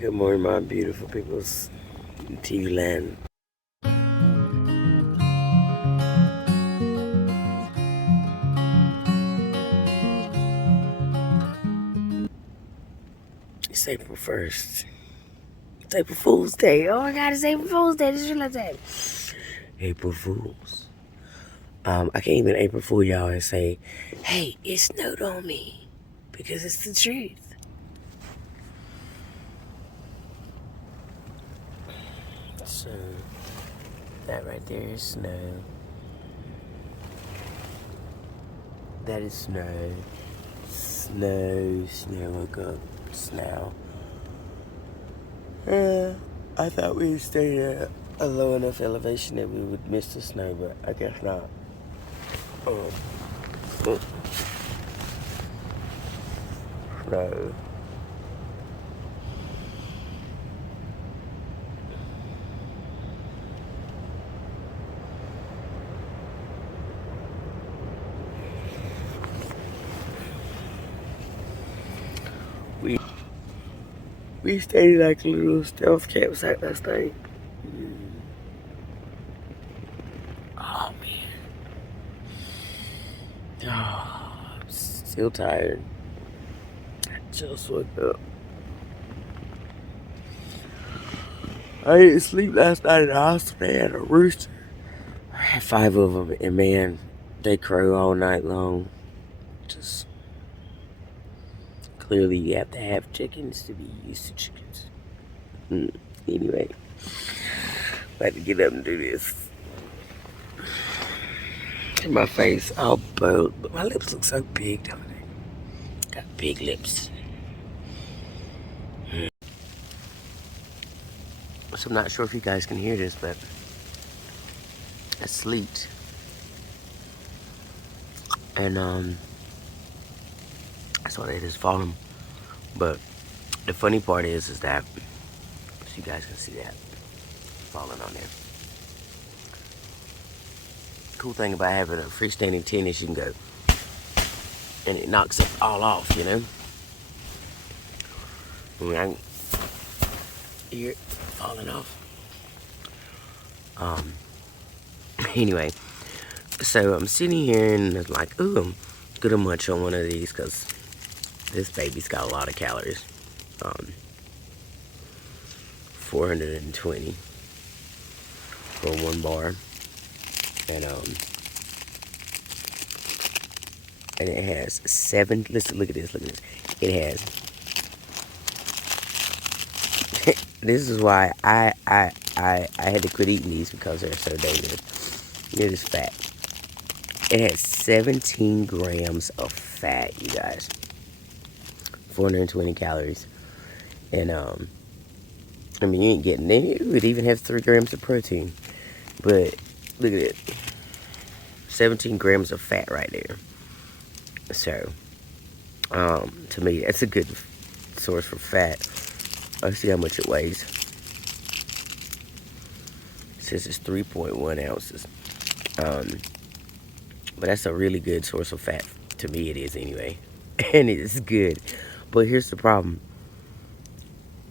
Good morning, my beautiful peoples in TV land. It's April 1st. It's April Fool's Day. Oh my God, it's April Fool's Day. Just realized that. April Fools. I can't even April Fool y'all and say, hey, it snowed on me. Because it's the truth. So, that right there is snow. That is snow. Snow, woke up. Snow. I thought we would stay at a low enough elevation that we would miss the snow, but I guess not. Snow. We stayed like a little stealth campsite last night. Oh man. Oh, I'm still tired. I just woke up. I didn't sleep last night in the hospital. They had a rooster. I had 5 of them, and man, they crow all night long. Just clearly, you have to have chickens to be used to chickens. Anyway, I had to get up and do this. My face all bowed, but my lips look so big, don't they? Got big lips. So I'm not sure if you guys can hear this, but it's sleet. And that's what it is falling. But the funny part is that, so you guys can see that falling on there. Cool thing about having a freestanding tent is you can go and it knocks it all off, you know? I mean, I can hear it falling off. Anyway, so I'm sitting here and I'm like, ooh, I'm gonna munch on one of these because this baby's got a lot of calories. 420 for one bar. And it has 7, listen, look at this. It has, this is why I had to quit eating these because they're so dangerous. It is fat. It has 17 grams of fat, you guys. 420 calories. And, I mean, you ain't getting any. It would even have 3 grams of protein. But, look at it. 17 grams of fat right there. So, to me, that's a good source for fat. Let's see how much it weighs. It says it's 3.1 ounces. But that's a really good source of fat. To me, it is anyway. And it's good. But here's the problem.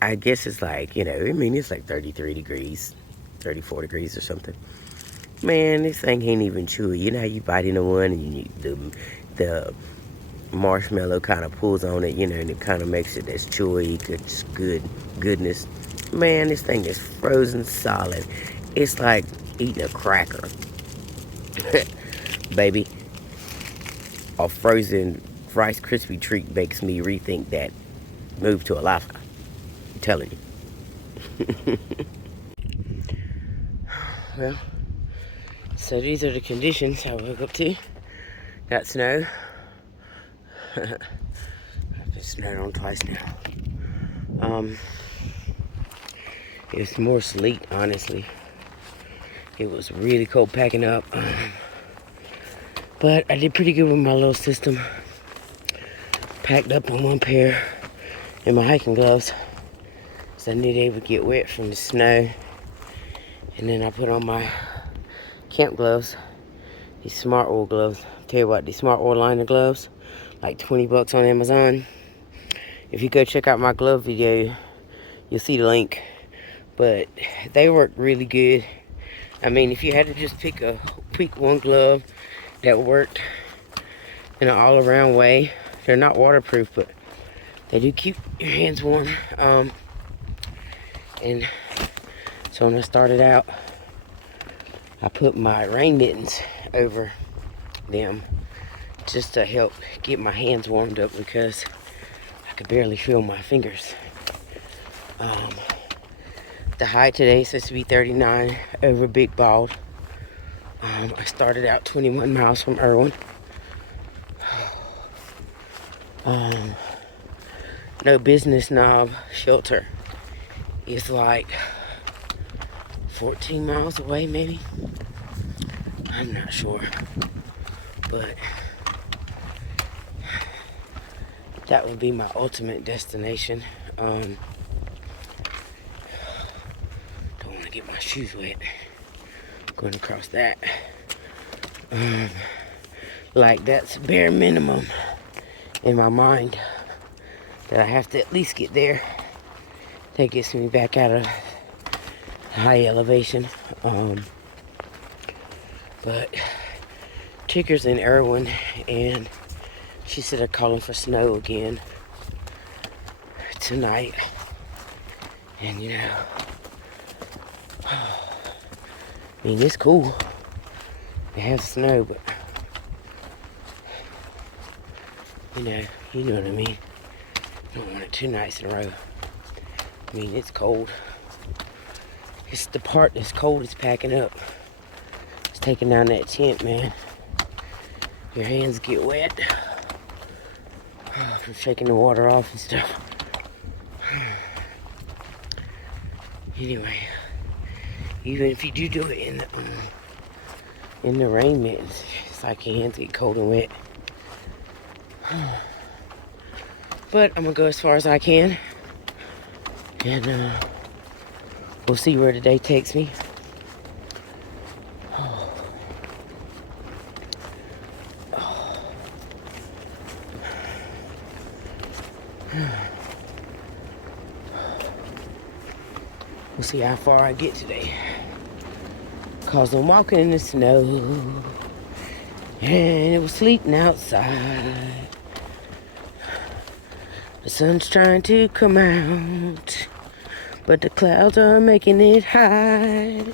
I guess it's like, you know, I mean, it's like 33 degrees, 34 degrees or something. Man, this thing ain't even chewy. You know how you bite into one and the marshmallow kind of pulls on it, you know, and it kind of makes it as chewy, goodness. Man, this thing is frozen solid. It's like eating a cracker. Baby, a frozen Rice Krispie treat makes me rethink that move to a lifestyle. I'm telling you. Well, so these are the conditions I woke up to. Got snow. I've been snowed on twice now. It's more sleet, honestly. It was really cold packing up. But I did pretty good with my little system. Packed up on one pair in my hiking gloves. So I knew they would get wet from the snow. And then I put on my camp gloves. These Smart Oil gloves. Tell you what, these Smart Oil liner gloves. Like 20 bucks on Amazon. If you go check out my glove video, You'll see the link. But they work really good. I mean, if you had to just pick one glove that worked in an all-around way, they're not waterproof, but they do keep your hands warm. And so when I started out, I put my rain mittens over them just to help get my hands warmed up because I could barely feel my fingers. The high today is supposed to be 39 over Big Bald. I started out 21 miles from Irwin. No Business Knob shelter is like 14 miles away, maybe. I'm not sure, but that would be my ultimate destination. Don't want to get my shoes wet going across that. Like that's bare minimum in my mind that I have to at least get there. That gets me back out of high elevation. But Ticker's in Irwin, and she said they're calling for snow again tonight. And you know, I mean, it's cool to have snow, but you know what I mean. Don't want it 2 nights in a row. I mean, it's cold. It's the part that's cold is packing up. It's taking down that tent, man. Your hands get wet from shaking the water off and stuff. Anyway, even if you do it in the rain mittens, it's like your hands get cold and wet. But I'm gonna go as far as I can, and we'll see where the day takes me. We'll see how far I get today. Cause I'm walking in the snow, and it was sleeting outside. The sun's trying to come out, but the clouds are making it hide.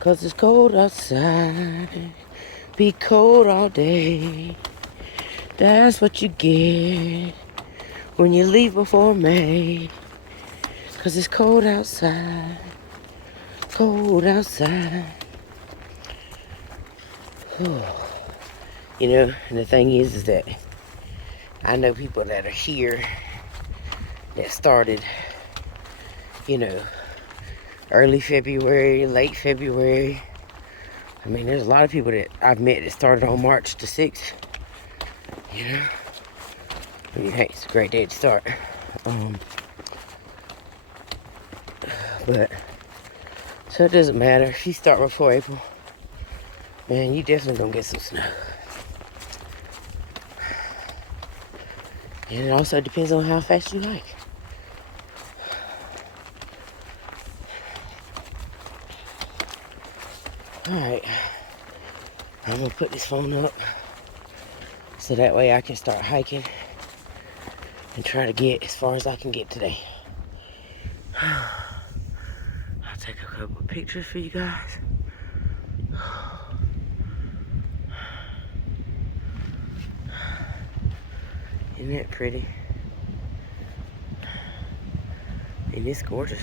Cause it's cold outside, be cold all day. That's what you get when you leave before May. Cause it's cold outside, cold outside. You know, and the thing is that I know people that are here that started, you know, early February, late February. I mean, there's a lot of people that I've met that started on March the 6th, you know. I mean, hey, it's a great day to start. But, so it doesn't matter. If you start before April, man, you definitely gonna get some snow. And it also depends on how fast you like. Alright, I'm gonna put this phone up so that way I can start hiking and try to get as far as I can get today. I'll take a couple of pictures for you guys. Isn't that pretty? And it's gorgeous.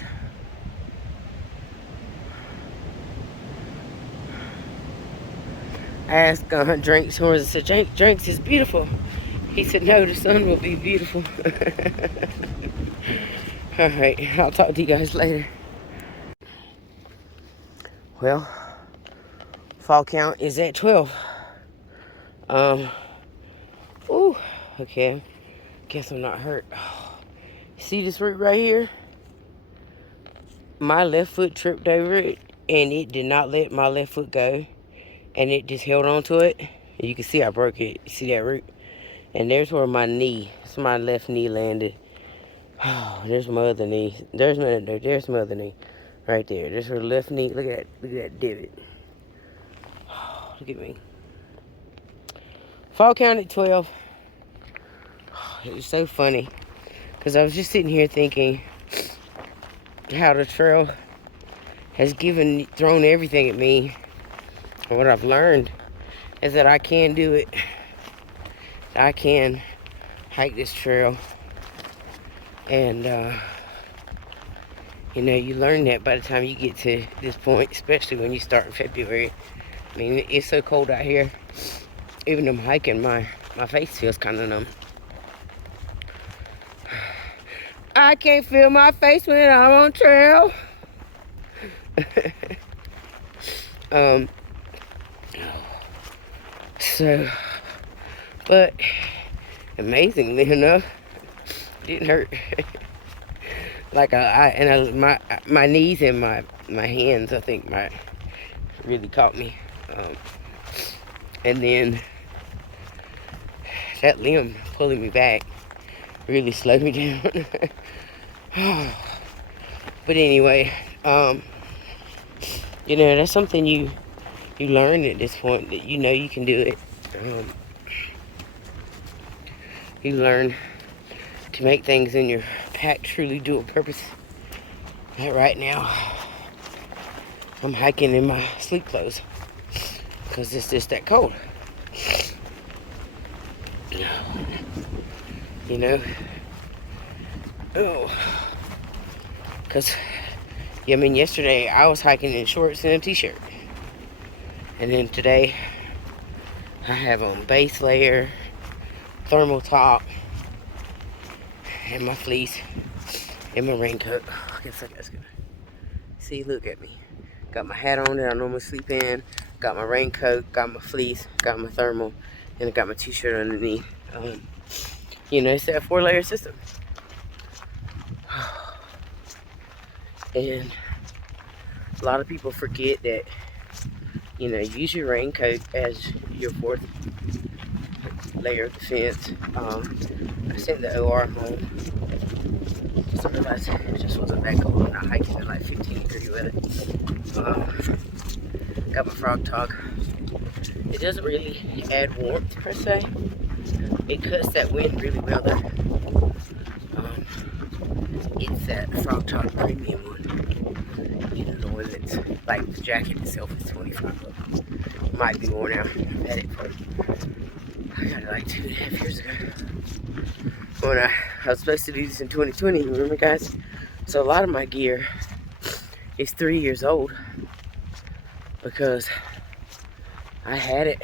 I asked Drinks, who was, I said, Drinks is beautiful. He said, no, the sun will be beautiful. Alright, I'll talk to you guys later. Well, fall count is at 12. Ooh, okay. Guess I'm not hurt. See this root right here? My left foot tripped over it, and it did not let my left foot go. And it just held on to it. You can see I broke it. You see that root? And there's where my knee, my left knee landed. Oh, there's my other knee. There's my other knee. Right there. There's her left knee. Look at that. Look at that divot. Oh, look at me. Fall count at 12. Oh, it was so funny. Because I was just sitting here thinking how the trail has thrown everything at me. And what I've learned is that I can do it. I can hike this trail. And, you know, you learn that by the time you get to this point, especially when you start in February. I mean, it's so cold out here. Even though I'm hiking, my face feels kind of numb. I can't feel my face when I'm on trail. So, but amazingly enough, it didn't hurt. Like my knees and my hands, I think, really caught me. And then that limb pulling me back really slowed me down. But anyway, you know, that's something you learn at this point, that you know you can do it. You learn to make things in your pack truly do a purpose. Like right now, I'm hiking in my sleep clothes because it's just that cold. You know? Oh. Because, yeah, I mean, yesterday I was hiking in shorts and a t-shirt. And then today, I have on base layer, thermal top, and my fleece, and my raincoat. I guess that's good. See, look at me. Got my hat on that I normally sleep in, got my raincoat, got my fleece, got my thermal, and I got my t-shirt underneath. You know, it's that 4-layer system. And a lot of people forget that, you know, use your raincoat as your 4th layer of defense. I sent the OR home. Just realized it just wasn't that cold. I'm not hiking at like 15 degree weather. Got my frog talk. It doesn't really add warmth per se. It cuts that wind really well though. It's that frog talk premium one. You know, the one that's like the jacket itself is $25. It might be more now. I've had it for, I got it like 2.5 years ago. When I was supposed to do this in 2020, remember guys? So a lot of my gear is 3 years old because I had it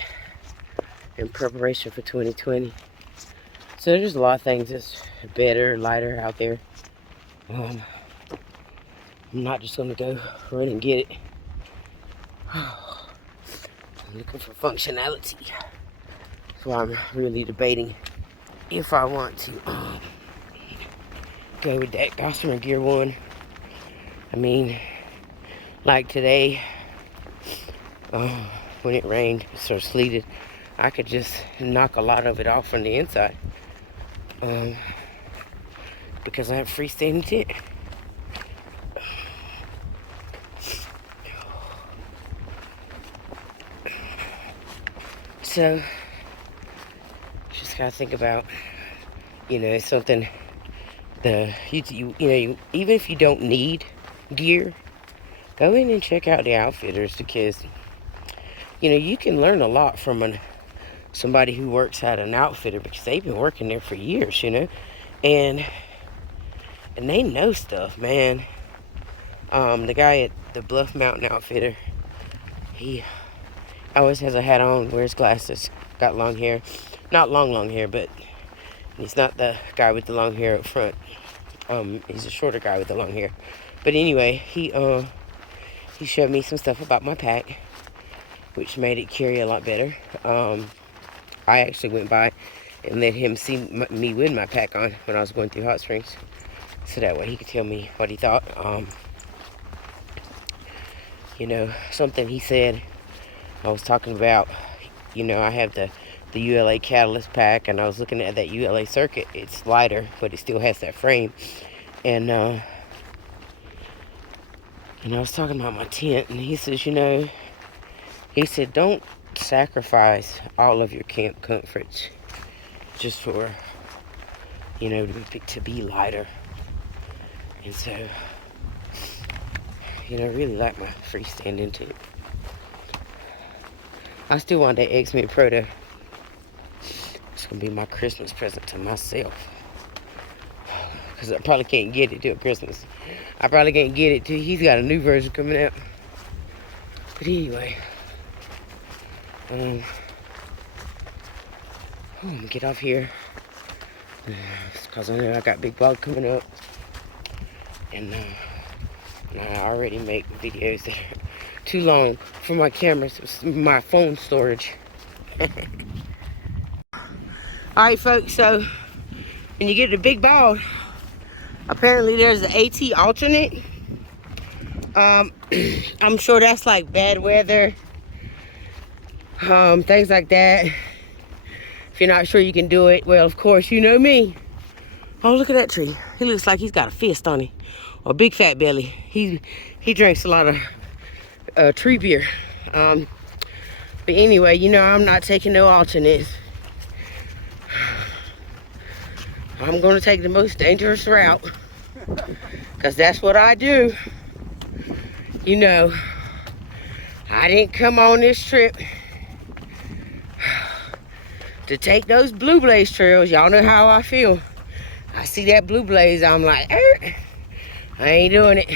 in preparation for 2020. So there's a lot of things that's better, lighter out there. I'm not just gonna go run and get it. I'm looking for functionality. So I'm really debating if I want to go with that Gossamer Gear one. I mean, like today, when it rained, it sort of sleeted, I could just knock a lot of it off from the inside. Because I have a freestanding tent. So, just gotta think about, you know, something, you know, even if you don't need gear, go in and check out the outfitters, because, you know, you can learn a lot from somebody who works at an outfitter, because they've been working there for years, you know, and they know stuff, man. The guy at the Bluff Mountain Outfitter, he always has a hat on, wears glasses, got long hair. Not long hair, but he's not the guy with the long hair up front. He's a shorter guy with the long hair. But anyway, he showed me some stuff about my pack, which made it carry a lot better. I actually went by and let him see me with my pack on when I was going through Hot Springs, so that way he could tell me what he thought. You know, something he said, I was talking about, you know, I have the the ULA Catalyst pack, and I was looking at that ULA circuit. It's lighter, but it still has that frame. And I was talking about my tent, and he says, he said, don't sacrifice all of your camp comforts just for, to be lighter. And so, I really like my freestanding tent. I still want that X-Men Pro though. It's gonna be my Christmas present to myself. Because I probably can't get it till Christmas. I probably can't get it till he's got a new version coming out. But anyway, I'm gonna get off here. Because I know I got Big Ball coming up. And I already make videos that are too long for my camera, my phone storage. Alright folks, so when you get to Big Ball, apparently there's an AT alternate. I'm sure that's like bad weather, things like that. If you're not sure you can do it, well, of course, you know me. Oh, look at that tree. He looks like he's got a fist on him, or a big fat belly. He drinks a lot of tree beer. But anyway, I'm not taking no alternates. I'm gonna take the most dangerous route, because that's what I do. I didn't come on this trip to take those blue blaze trails. Y'all know how I feel. I see that blue blaze, I'm like, I ain't doing it.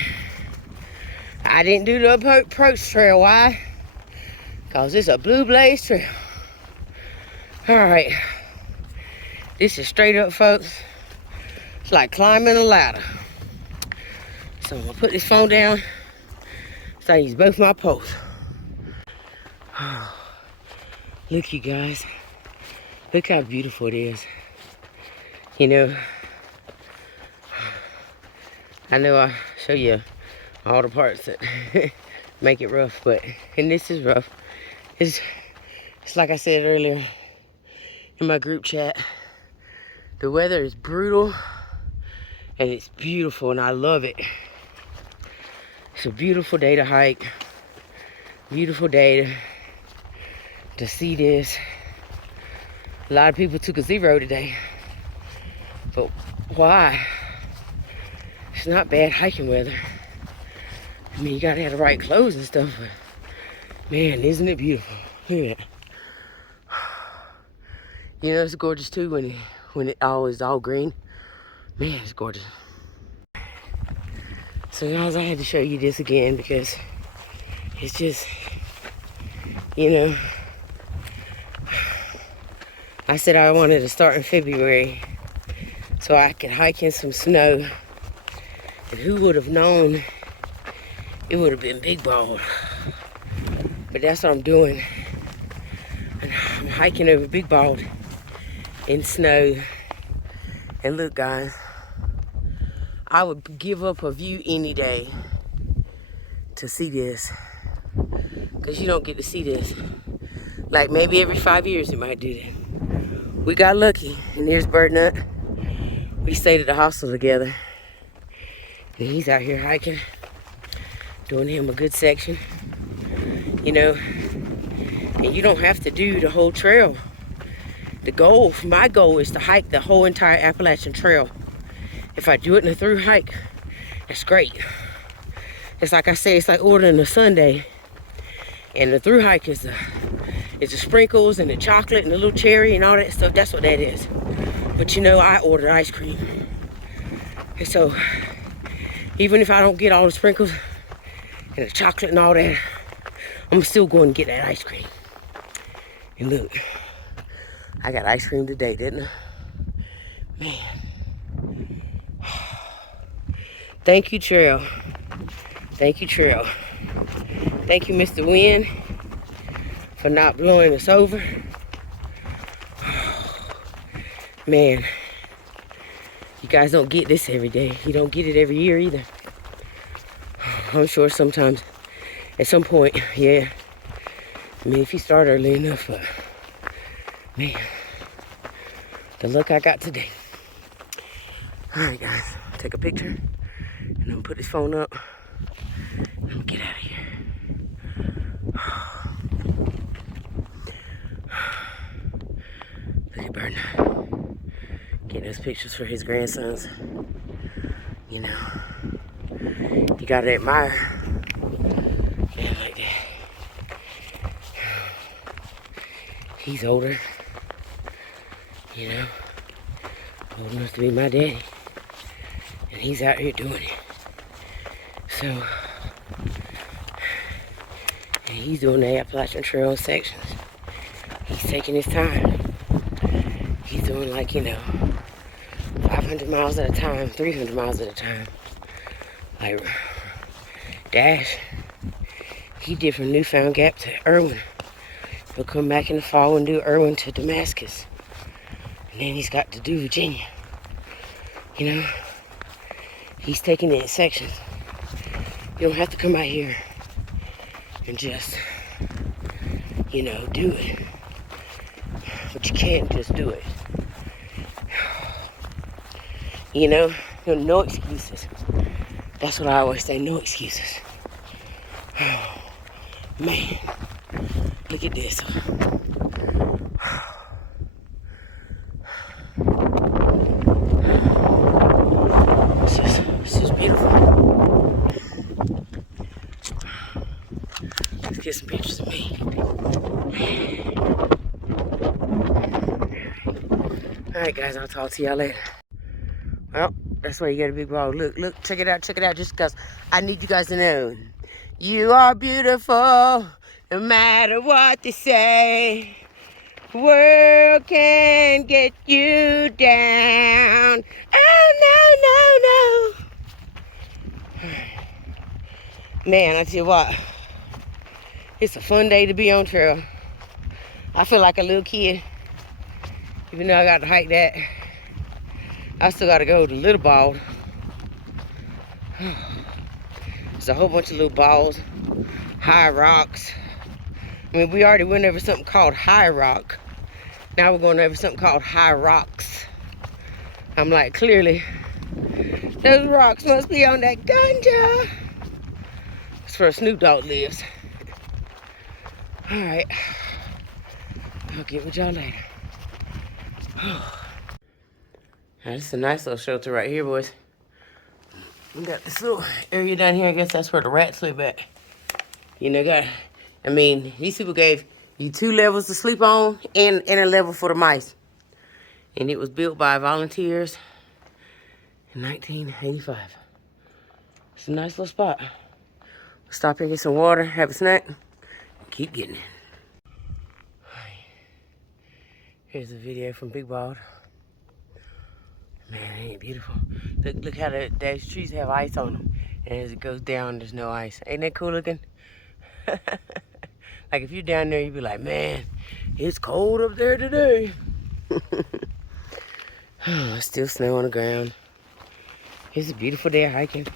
I didn't do the approach trail. Why? Because it's a blue blaze trail. Alright. This is straight up, folks. It's like climbing a ladder. So I'm gonna put this phone down so I use both my poles. Look, you guys. Look how beautiful it is. I know I show you all the parts that make it rough, and this is rough. It's like I said earlier in my group chat. The weather is brutal and it's beautiful, and I love it. It's a beautiful day to hike. Beautiful day to see this. A lot of people took a 0 today. But why? It's not bad hiking weather. I mean, you gotta have the right clothes and stuff, but man, isn't it beautiful? Look at that. It's gorgeous too when it all is all green. Man, it's gorgeous. So guys, I had to show you this again because it's just, I said I wanted to start in February so I could hike in some snow. And who would have known it would have been Big Ball. But that's what I'm doing. And I'm hiking over Big Ball in snow. And look, guys, I would give up a view any day to see this. Because you don't get to see this. Like maybe every 5 years you might do that. We got lucky. And there's Bird Nut. We stayed at the hostel together. And he's out here hiking. Doing him a good section. And you don't have to do the whole trail. My goal is to hike the whole entire Appalachian Trail. If I do it in a through hike, that's great. It's like I say, it's like ordering a sundae. And the through hike is the sprinkles and the chocolate and the little cherry and all that stuff. That's what that is. But I ordered ice cream. And so, even if I don't get all the sprinkles and the chocolate and all that, I'm still going to get that ice cream. And look, I got ice cream today, didn't I? Man. Thank you, Trail. Thank you, Trail. Thank you, Mr. Wind, for not blowing us over. Man, you guys don't get this every day. You don't get it every year either. I'm sure sometimes, at some point, yeah. I mean, if you start early enough, but Man, the luck I got today. Alright guys, take a picture and I'm gonna put this phone up. I'm gonna get out of here. Look at Burton. Getting those pictures for his grandsons. You know, you gotta admire man like that. He's older, you know, old enough to be my daddy, and he's out here doing it. So, and he's doing the Appalachian Trail sections. He's taking his time. He's doing like, you know, 500 miles at a time, 300 miles at a time. Like, Dash, he did from Newfound Gap to Irwin. He'll come back in the fall and do Irwin to Damascus. And then he's got to do Virginia. You know, he's taking it in sections. You don't have to come out here and just, you know, do it. But you can't just do it. You know, no excuses. That's what I always say, no excuses. Man, look at this. It's just beautiful. Let's get some pictures of me. Alright guys, I'll talk to y'all later. Well, that's why you got a big ball. Look, check it out, just because I need you guys to know. You are beautiful, no matter what they say. The world can get you down. Oh, no. Man, I tell you what, it's a fun day to be on trail. I feel like a little kid, even though I got to hike that. I still got to go to Little Bald. There's a whole bunch of little balls, high rocks. I mean, we already went over something called High Rock. Now we're going over something called High Rocks. I'm like, clearly, those rocks must be on that ganja. That's where Snoop Dogg lives. All right, I'll get with y'all later. Now, this is a nice little shelter right here, boys. We got this little area down here. I guess that's where the rats live at. You know, these people gave you 2 levels to sleep on and a level for the mice. And it was built by volunteers in 1985. It's a nice little spot. Stop here, get some water, have a snack, and keep getting it. Here's a video from Big Bald. Man, ain't it beautiful? Look how those trees have ice on them. And as it goes down, there's no ice. Ain't that cool looking? Like if you're down there, you'd be like, man, it's cold up there today. Still snow on the ground. It's a beautiful day of hiking.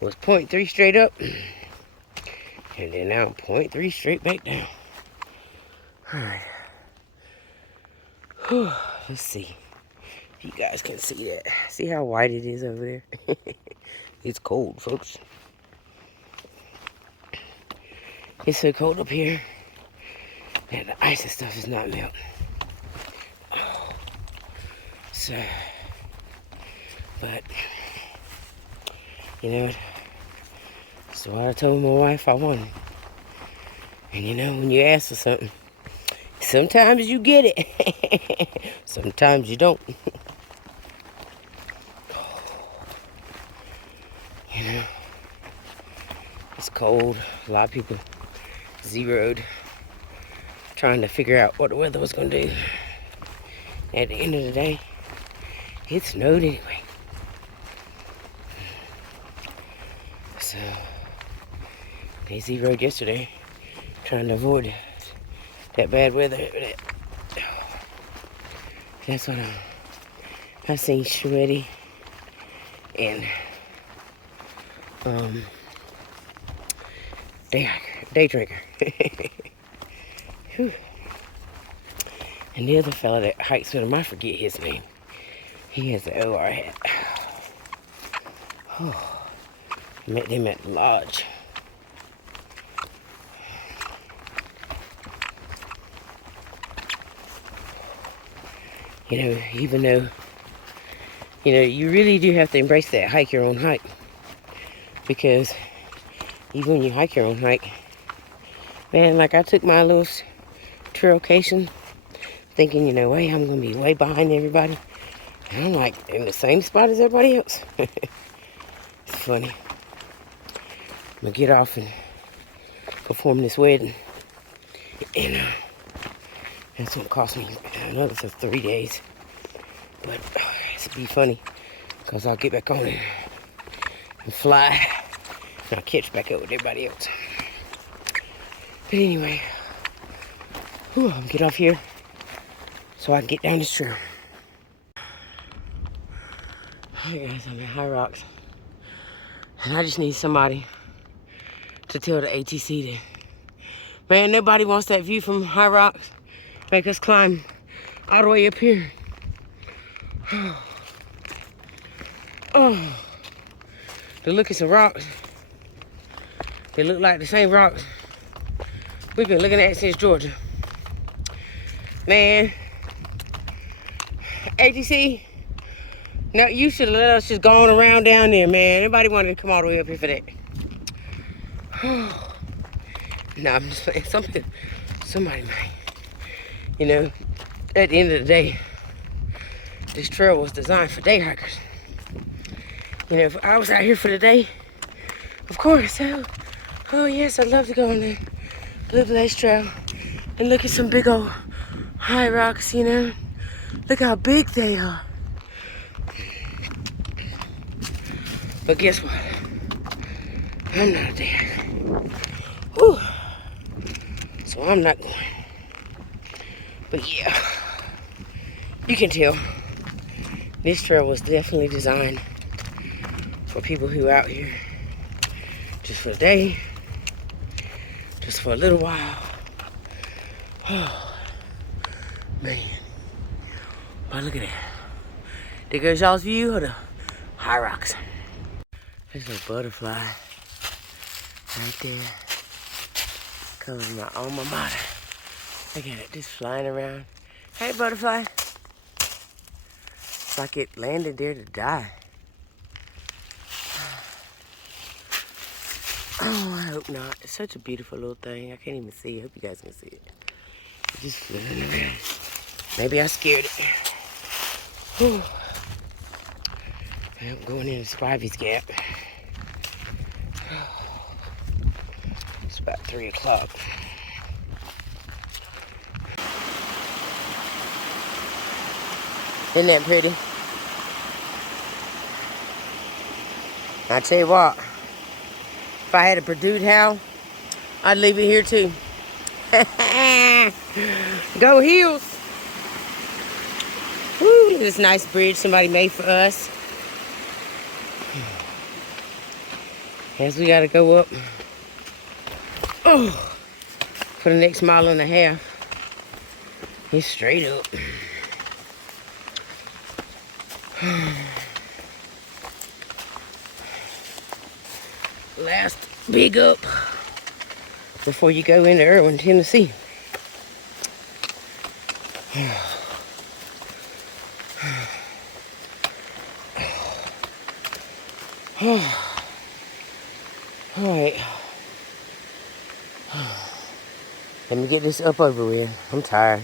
Was 0.3 straight up. And then now 0.3 straight back down. Alright. Let's see if you guys can see that. See how white it is over there? It's cold, folks. It's so cold up here that the ice and stuff is not melting. So, but, you know, that's what I told my wife I wanted. And you know, when you ask for something, sometimes you get it. Sometimes you don't. You know, it's cold. A lot of people zeroed trying to figure out what the weather was going to do. At the end of the day, it snowed anyway. So, they zeroed yesterday trying to avoid that bad weather. That's what I seen Shreddy day drinker. And the other fella that hikes with him, I forget his name. He has the OR hat. Oh, met them at the lodge. You know, even though, you know, you really do have to embrace that hike your own hike. Because even when you hike your own hike, man, like I took my little trailcation thinking, you know, hey, I'm going to be way behind everybody. And I'm like in the same spot as everybody else. It's funny. I'm going to get off and perform this wedding. And that's going to cost me another 3 days. But it's going to be funny because I'll get back on it and fly. And I'll catch back up with everybody else. But anyway, I'm going to get off here so I can get down this trail. Alright guys, I'm at High Rocks. And I just need somebody to tell the ATC that, man, nobody wants that view from High Rocks. Make us climb all the way up here. Oh, to look at some rocks. They look like the same rocks we've been looking at since Georgia. Man, ATC, no, you should have let us just go on around down there, man. Nobody wanted to come all the way up here for that. No, I'm just saying, somebody might. You know, at the end of the day, this trail was designed for day hikers. You know, if I was out here for the day, of course, oh yes, I'd love to go on the Blue Blaze Trail and look at some big old high rocks, you know. Look how big they are. But guess what? I'm not a day hiker. Whew. So I'm not going. But yeah, you can tell this trail was definitely designed for people who are out here just for a day, just for a little while. Oh, man. But look at that. There goes y'all's view of the High Rocks. There's a butterfly right there. Covering my alma mater. Look at it, just flying around. Hey, butterfly. It's like it landed there to die. Oh, I hope not. It's such a beautiful little thing. I can't even see it. I hope you guys can see it. It's just flying around. Maybe I scared it. Whew. I'm going into Spivey's Gap. It's about 3 o'clock. Isn't that pretty? I tell you what, if I had a Purdue towel, I'd leave it here too. Go Heels! Woo, look at this nice bridge somebody made for us. As we gotta go up for the next 1.5 miles. It's straight up. Last big up before you go into Irwin, Tennessee. All right. Let me get this up over with. I'm tired.